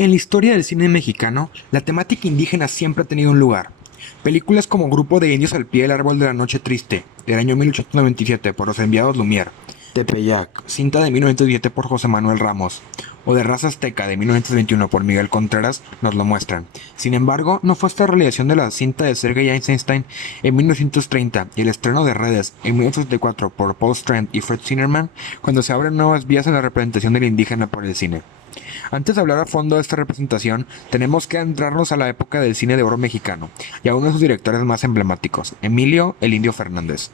En la historia del cine mexicano, la temática indígena siempre ha tenido un lugar. Películas como Grupo de Indios al pie del árbol de la noche triste, del año 1897 por los enviados Lumière, Tepeyac, cinta de 1907 por José Manuel Ramos, o de Raza Azteca de 1921 por Miguel Contreras, nos lo muestran. Sin embargo, no fue hasta la realización de la cinta de Sergei Eisenstein en 1930 y el estreno de Redes en 1974 por Paul Strand y Fred Zinnemann cuando se abren nuevas vías en la representación del indígena por el cine. Antes de hablar a fondo de esta representación, tenemos que adentrarnos a la época del cine de oro mexicano y a uno de sus directores más emblemáticos, Emilio el Indio Fernández.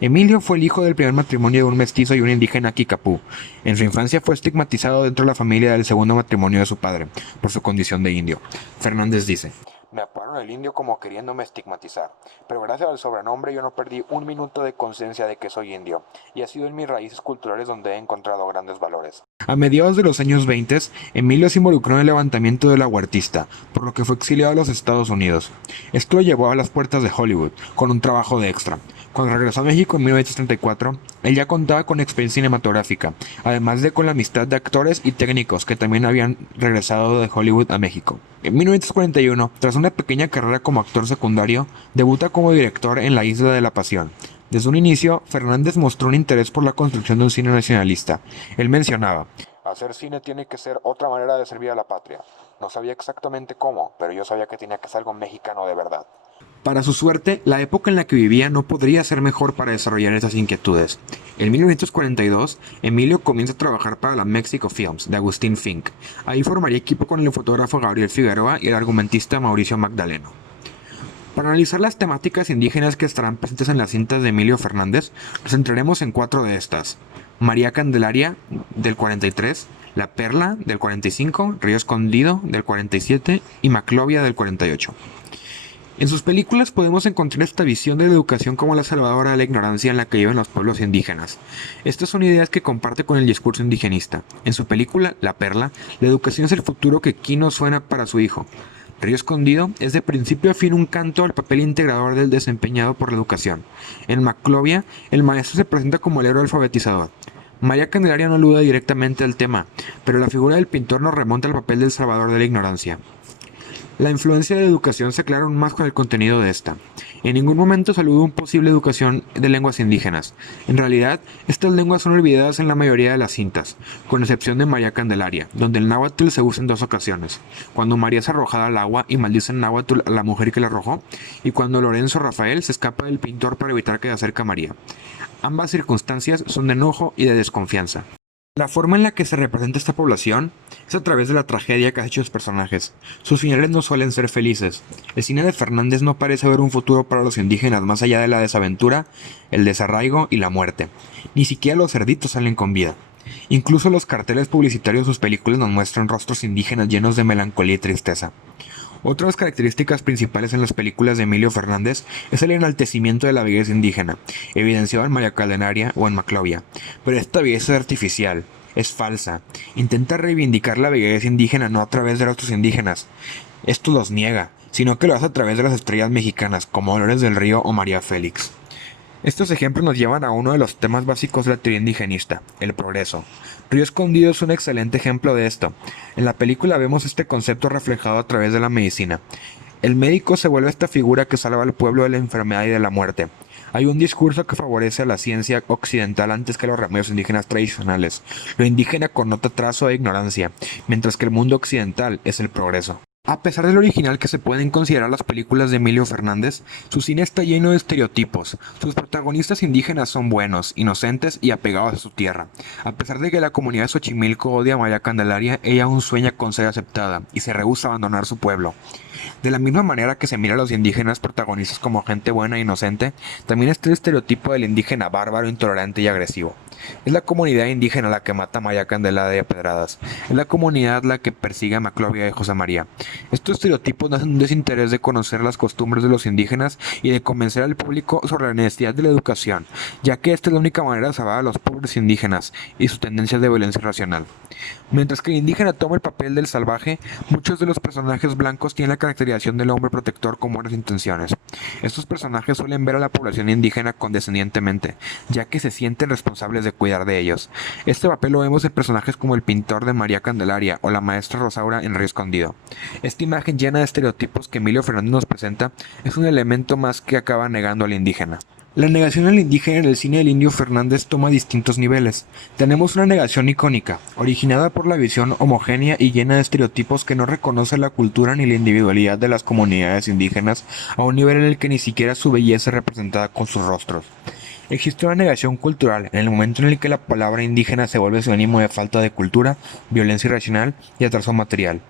Emilio fue el hijo del primer matrimonio de un mestizo y un indígena Kikapú. En su infancia fue estigmatizado dentro de la familia del segundo matrimonio de su padre, por su condición de indio. Fernández dice: me apodaron el indio como queriéndome estigmatizar, pero gracias al sobrenombre yo no perdí un minuto de conciencia de que soy indio, y ha sido en mis raíces culturales donde he encontrado grandes valores. A mediados de los años 20, Emilio se involucró en el levantamiento de la Huertista, por lo que fue exiliado a los Estados Unidos. Esto lo llevó a las puertas de Hollywood, con un trabajo de extra. Cuando regresó a México en 1934, él ya contaba con experiencia cinematográfica, además de con la amistad de actores y técnicos que también habían regresado de Hollywood a México. En 1941, tras una pequeña carrera como actor secundario, debuta como director en La Isla de la Pasión. Desde un inicio, Fernández mostró un interés por la construcción de un cine nacionalista. Él mencionaba: hacer cine tiene que ser otra manera de servir a la patria. No sabía exactamente cómo, pero yo sabía que tenía que ser algo mexicano de verdad. Para su suerte, la época en la que vivía no podría ser mejor para desarrollar esas inquietudes. En 1942, Emilio comienza a trabajar para la Mexico Films de Agustín Fink. Ahí formaría equipo con el fotógrafo Gabriel Figueroa y el argumentista Mauricio Magdaleno. Para analizar las temáticas indígenas que estarán presentes en las cintas de Emilio Fernández, nos centraremos en 4 de estas: María Candelaria, del 43, La Perla, del 45, Río Escondido, del 47 y Maclovia, del 48. En sus películas podemos encontrar esta visión de la educación como la salvadora de la ignorancia en la que viven los pueblos indígenas. Estas son ideas que comparte con el discurso indigenista. En su película, La Perla, la educación es el futuro que Quino suena para su hijo. Río Escondido es de principio a fin un canto al papel integrador del desempeñado por la educación. En Maclovia, el maestro se presenta como el héroe alfabetizador. María Candelaria no alude directamente al tema, pero la figura del pintor nos remonta al papel del salvador de la ignorancia. La influencia de la educación se aclara aún más con el contenido de esta. En ningún momento se alude a una posible educación de lenguas indígenas. En realidad, estas lenguas son olvidadas en la mayoría de las cintas, con excepción de María Candelaria, donde el náhuatl se usa en 2 ocasiones: cuando María es arrojada al agua y maldice en náhuatl a la mujer que la arrojó, y cuando Lorenzo Rafael se escapa del pintor para evitar que se acerque a María. Ambas circunstancias son de enojo y de desconfianza. La forma en la que se representa esta población es a través de la tragedia que han hecho los personajes. Sus finales no suelen ser felices. El cine de Fernández no parece ver un futuro para los indígenas más allá de la desaventura, el desarraigo y la muerte. Ni siquiera los cerditos salen con vida. Incluso los carteles publicitarios de sus películas nos muestran rostros indígenas llenos de melancolía y tristeza. Otra de las características principales en las películas de Emilio Fernández es el enaltecimiento de la belleza indígena, evidenciado en María Candelaria o en Maclovia. Pero esta belleza es artificial, es falsa. Intenta reivindicar la belleza indígena no a través de rostros indígenas. Esto los niega, sino que lo hace a través de las estrellas mexicanas, como Dolores del Río o María Félix. Estos ejemplos nos llevan a uno de los temas básicos de la teoría indigenista, el progreso. Río Escondido es un excelente ejemplo de esto. En la película vemos este concepto reflejado a través de la medicina. El médico se vuelve esta figura que salva al pueblo de la enfermedad y de la muerte. Hay un discurso que favorece a la ciencia occidental antes que los remedios indígenas tradicionales. Lo indígena connota trazo e ignorancia, mientras que el mundo occidental es el progreso. A pesar del original que se pueden considerar las películas de Emilio Fernández, su cine está lleno de estereotipos. Sus protagonistas indígenas son buenos, inocentes y apegados a su tierra. A pesar de que la comunidad de Xochimilco odia a María Candelaria, ella aún sueña con ser aceptada y se rehúsa a abandonar su pueblo. De la misma manera que se mira a los indígenas protagonistas como gente buena e inocente, también está el estereotipo del indígena bárbaro, intolerante y agresivo. Es la comunidad indígena la que mata a María Candelaria a pedradas. Es la comunidad la que persigue a Maclovia y José María. Estos estereotipos nacen de un desinterés de conocer las costumbres de los indígenas y de convencer al público sobre la necesidad de la educación, ya que esta es la única manera de salvar a los pobres indígenas y sus tendencias de violencia irracional. Mientras que el indígena toma el papel del salvaje, muchos de los personajes blancos tienen la caracterización del hombre protector con buenas intenciones. Estos personajes suelen ver a la población indígena condescendientemente, ya que se sienten responsables de cuidar de ellos. Este papel lo vemos en personajes como el pintor de María Candelaria o la maestra Rosaura en Río Escondido. Esta imagen llena de estereotipos que Emilio Fernández nos presenta es un elemento más que acaba negando al indígena. La negación al indígena en el cine del Indio Fernández toma distintos niveles. Tenemos una negación icónica, originada por la visión homogénea y llena de estereotipos que no reconoce la cultura ni la individualidad de las comunidades indígenas a un nivel en el que ni siquiera su belleza es representada con sus rostros. Existe una negación cultural en el momento en el que la palabra indígena se vuelve sinónimo de falta de cultura, violencia irracional y atraso material.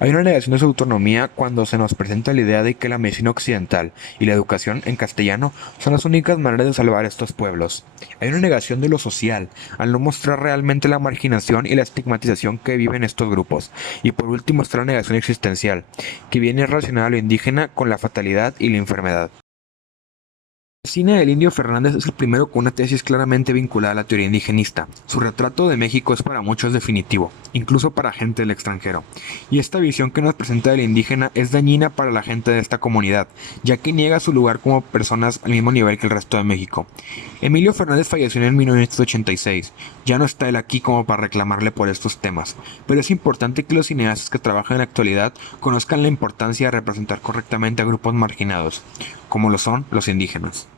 Hay una negación de su autonomía cuando se nos presenta la idea de que la medicina occidental y la educación en castellano son las únicas maneras de salvar a estos pueblos. Hay una negación de lo social, al no mostrar realmente la marginación y la estigmatización que viven estos grupos. Y por último está la negación existencial, que viene relacionada a lo indígena con la fatalidad y la enfermedad. El cine del Indio Fernández es el primero con una tesis claramente vinculada a la teoría indigenista. Su retrato de México es para muchos definitivo, incluso para gente del extranjero. Y esta visión que nos presenta del indígena es dañina para la gente de esta comunidad, ya que niega su lugar como personas al mismo nivel que el resto de México. Emilio Fernández falleció en 1986. Ya no está él aquí como para reclamarle por estos temas, pero es importante que los cineastas que trabajan en la actualidad conozcan la importancia de representar correctamente a grupos marginados, como lo son los indígenas.